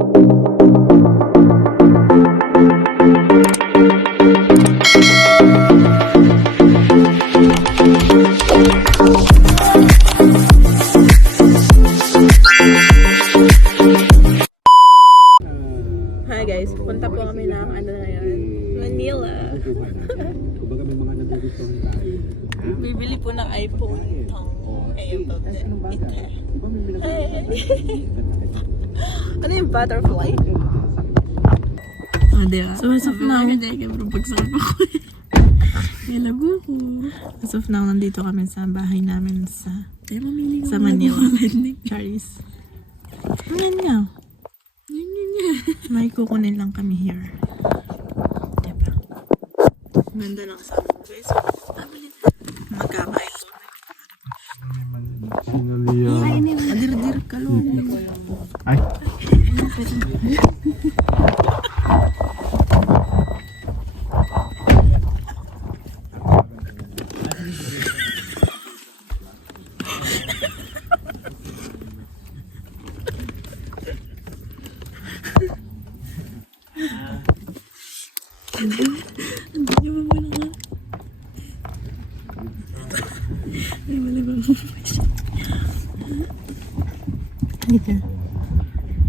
Hi guys, punta po kami ng ano na yun, Manila. Bibili po ng iPhone. Ano yung butterfly? Oh, diba? So as of now, pero pagsakit ako nilago ko. As of now, nandito kami sa bahay namin sa Manila. Charis. Yan nga. May kukunin lang kami here. Diba? Ganda ng kasama ko guys. Magkakain ko. Adir-dir ka lo. Ay.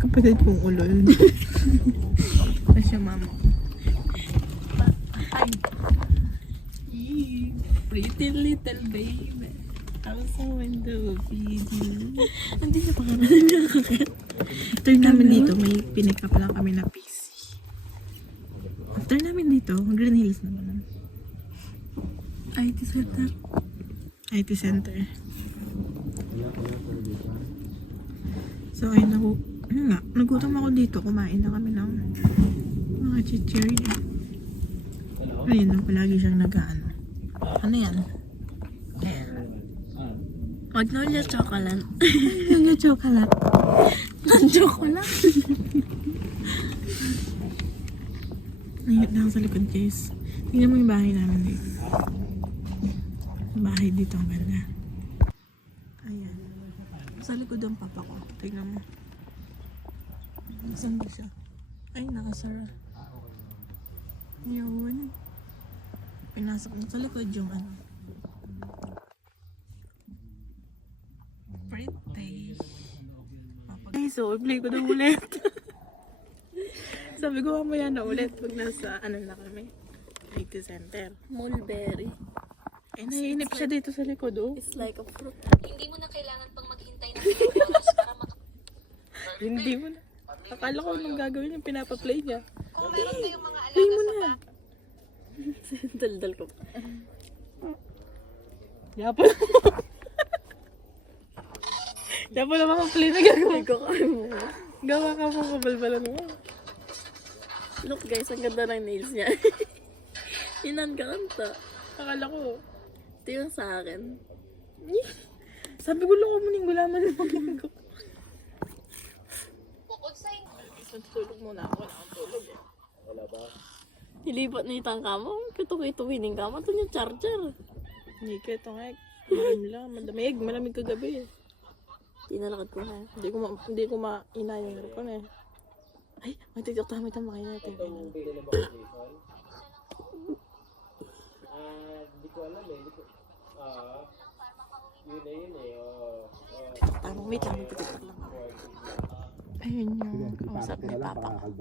Kapatid kong ulo yun. Kasi yung mama ko. Ay! Pretty little baby. I'm so into a video. Hindi siya pangalan niya. After namin dito, may pinick up lang kami na PC. After namin dito, Green Hills naman. IT Center. IT Center. So, ayun ako. Ano nga, nagutom ako dito. Kumain na kami ng mga chichirya. Ayun na, palagi siyang nag-ano. Ano yan? Magnolia chocolate. Magnolia chocolate. Non-chocolate. Nahihit na ako sa likod guys. Tingnan mo yung bahay namin dito. Bahay dito ang ganda. Ayan. Sa likod ang papa ko. Tingnan mo. Saan ba siya? Ay, nakasara. Yun. Pinasok mo sa likod yung ano. Pretty. Okay, so i-play ko na ulit. Sabi ko mamaya na ulit pag nasa ano na kami. IT Center. Mulberry. Ay, naiinip siya dito sa likod, oh. It's like a fruit. Hindi mo na kailangan pang maghintay ng ilang oras para Hindi mo na. Akala ko nung gagawin yung pinapaplay niya. Kung meron kayong mga Play alaga mo sa na. Daldal ko. Yapo. Yapo naman ang play na gagawin ko. Gawa ka mo kabalbalan mo. Look guys, ang ganda ng nails niya. Inan ka kanta. Akala ko. Ito yung sa akin. Sabi ko lang umuning gulaman ng mga ko. bukod sa inyo. Tulog muna ako. Wala akong tulog eh. Wala ba? Hilipat na itang kamo. Kituki-tukining kamo. Ito yung charger. Hindi ka ito nga. Maram lang. Madamig. Malamig kagabi eh. Tinalakad ko ha. Hindi ko maina yung aircon eh. Ay, may tiktok tayo. May tamakay natin. Hindi ko alam eh. Yun eh. Tama, wait lang. May tiktok lang ako. Ayun yung kausap ni Papa ko.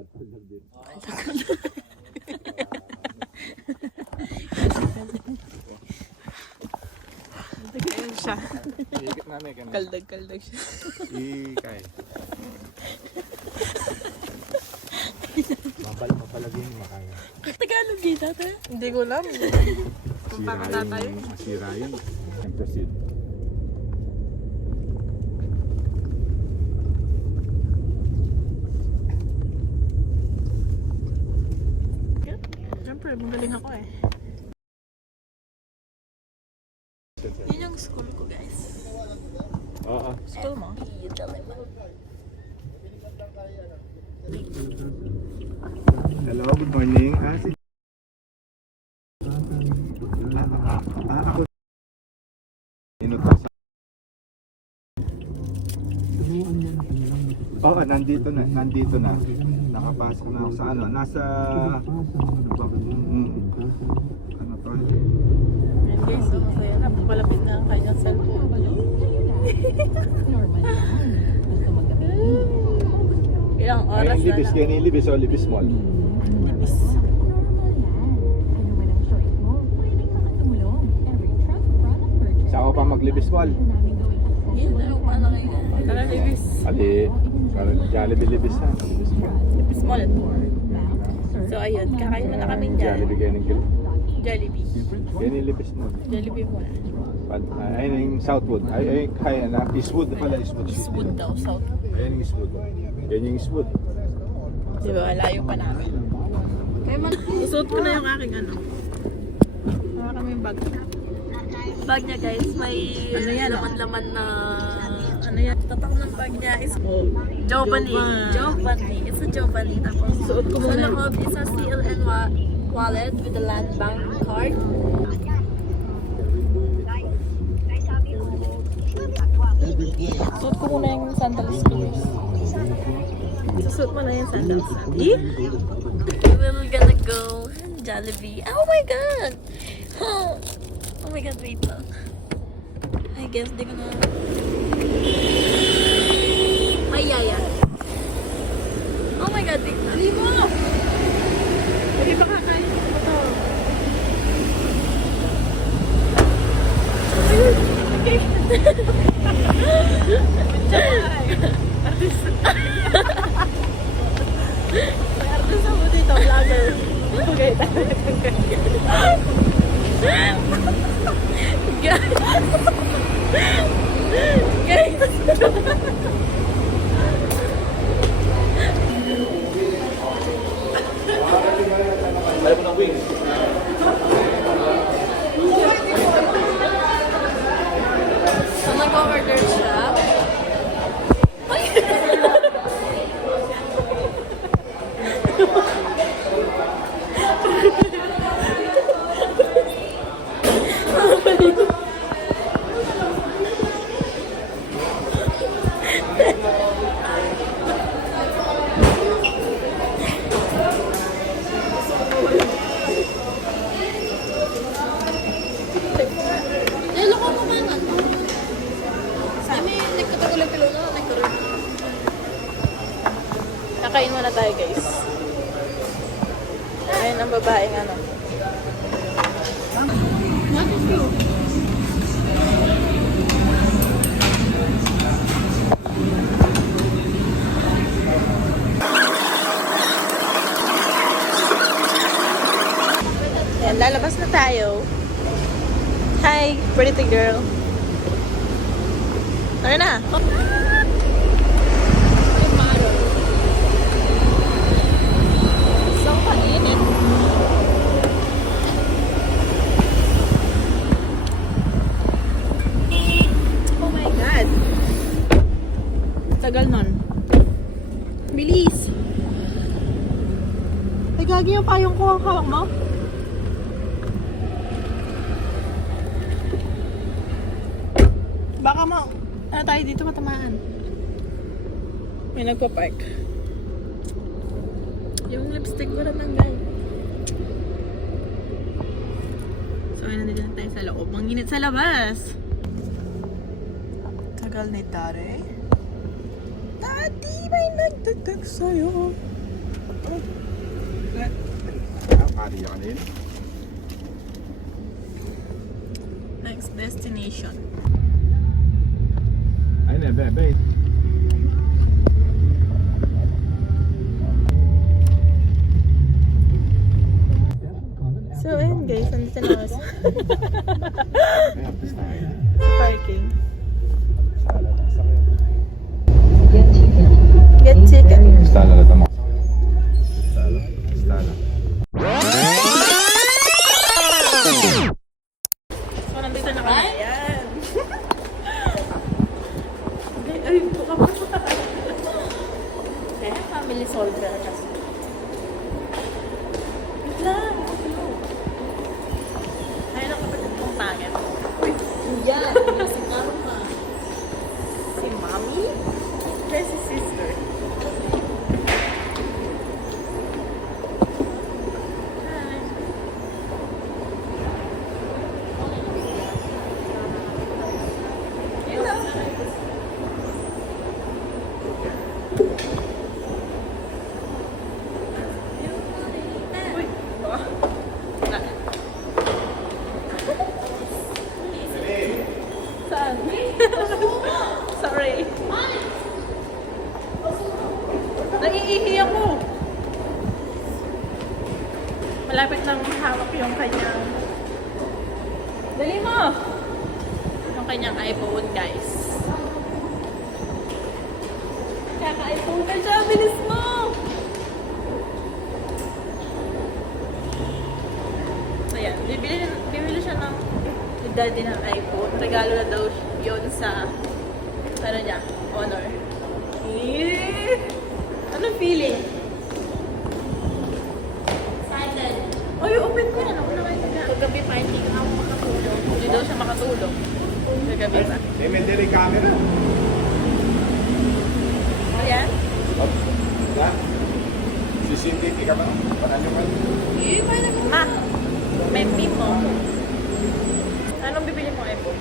Ayun siya. Kaldag siya. Ikay. Mapalagay mo kaya. Tagalog eh, tata. Hindi ko alam. Kumpara tayo. Masira yun. And proceed. Siyempre, magaling ako eh. Yun yung school ko guys. Oo. School mo? Hello, good morning. Si ako. Inutos. Oo, Oo, nandito na. Nakapasok na ako sa ano. Nasa... ano to? Yan guys, so masaya na. Palapit na ang kanyang cellphone. Ilang oras Ay, na libis. lang. Kaya nilibis o libis small? Sa ako pa maglibis small. Yan, ano pa na kayo? Tara, Libis. Ali, parang Jollibee libis na. Libis small. Libis small. So ayun, kakain na kaming dyan. Jollibee kaya ng kilo. Jollibee. Yan yung libis small. Jollibee muna. Ayun yung Southwood. Ay, kaya na. Eastwood pala. Eastwood daw, South. Ayun yung Eastwood. Yan yung Eastwood. Di ba, layo pa namin. Isuot ko na yung aking ano. Wala kami bag. Bag niya guys, may Ano yan, laman-laman na... Ano yan? Tatak ng bag niya is Giovanni. Giovanni. It's a Giovanni. Tapos Suot ko sa muna. loob is a CLN wallet with the land bank card. Suot ko muna yung sandals ko guys. Susuot mo na yung sandals. We're gonna go Jollibee. Oh my god! Oh my god, wait lang. I guess di ko na... May yaya. Oh my god, wait lang. Hindi mo! Hindi pa kakain ko ba ito? May artist ako dito, vlogger. Okay, guys. So, nag-order siya. Kakain muna tayo guys. Ayun ang babaeng ano. Yan, lalabas na tayo. Hi, pretty girl. Tara na. So kainit. Oh my god. Tagal nun. Bilis. Ay, gagi yung payong ko ang hawak mo. Baka mo, ano tayo dito matamaan. May nagpa-park. Yung lipstick ko naman guys. So ayun, nandito na tayo sa loob. Ang init sa labas. Tagal ni Tare. Tati, may nagtagtag sa'yo. Kari ka nil. Next destination. Ayun na, bebe. So ayun guys, nandito na ako sa Kaya, please tayo. parking. Sala na sa kaya. Get chicken. Stala na tama. Stala. Stala. So nandito na kami. Ayan. Ay, ito ka pa. Kaya family solver kasi. Wait lang. Ayun ang kapatid kong pangit. Yan. Si Mama. Si Mommy. Then si sister. Naiihi ako. Malapit lang mahawak yung kanyang... Dali mo! Yung kanyang iPhone, guys. Kaka-iPhone ka siya. Bilis mo! Ayan, bibili siya ng daddy ng iPhone. Regalo na daw yun sa ano niya, honor. Anong feeling? Excited. Oy, open ko yan. Ako na kayo taga. Kagabi pa, hindi ka ako makatulog. Hindi daw siya makatulog. Kagabi pa. May may camera. Ayan. Oh, ya. CCTV ka ba? Paano ba? Ma, may memo. Anong bibili mo iPhone?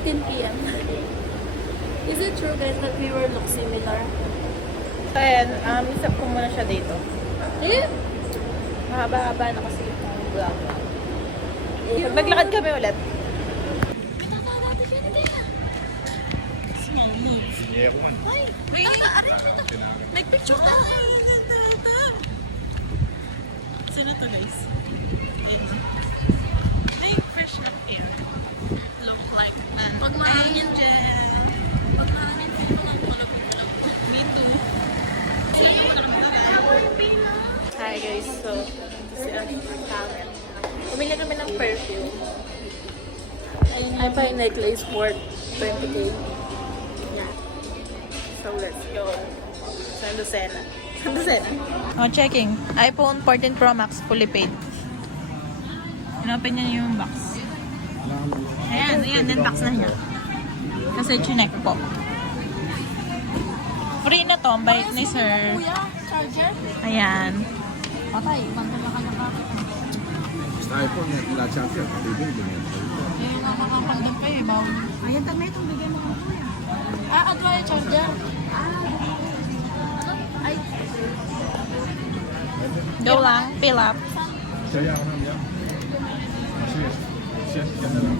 15 p.m. Is it true guys that we were look similar? So, ayan. Isap ko muna siya dito. Eh? Mahaba-haba na kasi yung vlog. Pag naglakad kami ulit. Small moves. May picture ka. Sino to guys? May fresh na air. Look like an Pag mahangin, angel. pag mahangin, feel ko lang kulog-kulog. Me too. Hi guys, so sila talent. Pumili kami ng perfume. I buy a necklace worth 20k. Yeah. So let's go. San Lucena. San Lucena. Oh, checking. iPhone 14 Pro Max fully paid. Inopen niya yung box. Ayan, yung box na niya. Kasi chinek po. Free na to, bait ni sir. Kuya, charger? Ayan. Patay, banda na kanya bakit. Sa iPhone yan, wala charger. Bibili yan. Eh, nakakapagdam kayo, bawal. Ayan, tamay itong bigyan mo ko kuya. Adwaya charger. Ay, Go lang, fill up. Saya ako naman yan. Siya na lang.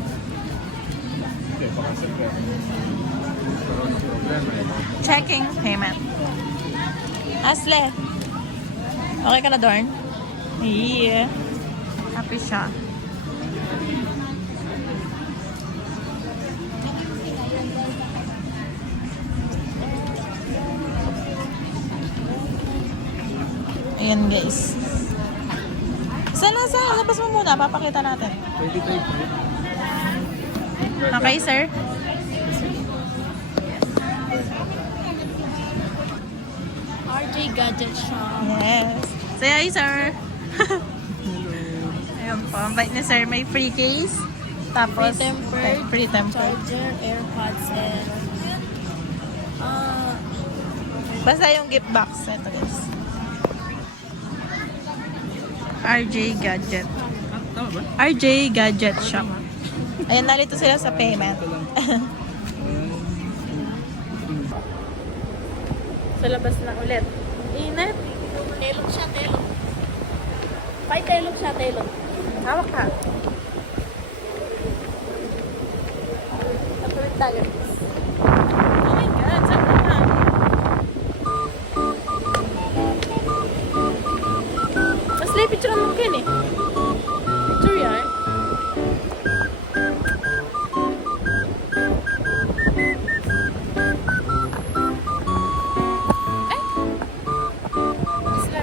Okay, pakasal ka. Parang problema eh. Checking payment. Asle. Okay ka na, Dorn? Yeah. Happy siya. Ayan, guys. Sa labas mo muna. Papakita natin. Okay, sir? RJ Gadget Shop. Yes. Say hi, sir. Ayun po. Ang bait ni sir. May free case. Tapos, Free-tempered free temper. Charger, AirPods, and... Basta yung gift box. Ito, guys. RJ Gadget. RJ Gadget Shop. Ayan, nalito sila sa payment. Sa labas na ulit. Init. Telok siya, telok. Pay, telok siya, telok. Hawak ka. Natuloy tayo. Oh my God, saan ka na? Mas lay picture mo kin eh. Picture yan. Ay! Isla.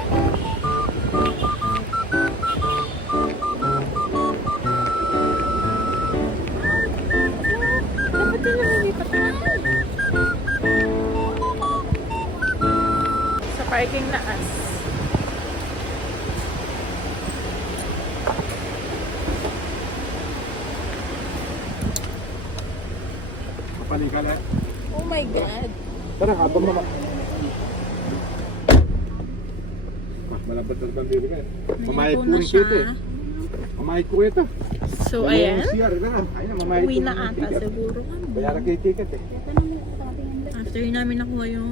Dapat din lumilipat na. Sa parking na as. Kapalikan yan. Oh my God. Tara, habang mama. Malapit ng pandiri ka eh. Mamayit po na yung siya. kita eh. Mamayit ko ito. So, ayan. CR na. Ayun, mamayit Uwi po na yung ata ticket. siguro. Bayaran kayo ticket eh. After namin nakuha yung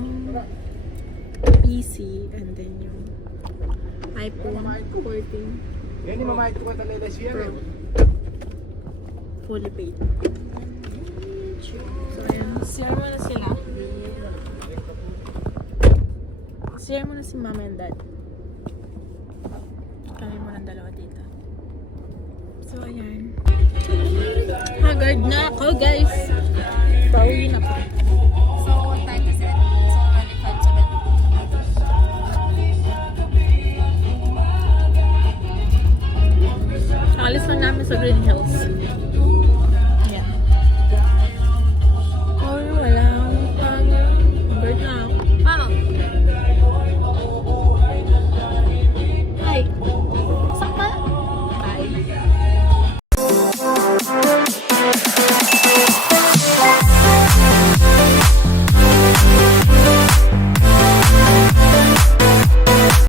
PC and then yung iPhone 14 Yan yung mamayit ko talaga CR eh. fully paid. So, ayan. Share mo na sila. Share mo na si mama and dad. Kami mo ng dalawa dito. So, ayan. Haggard na ako, guys. Pauwi na ako.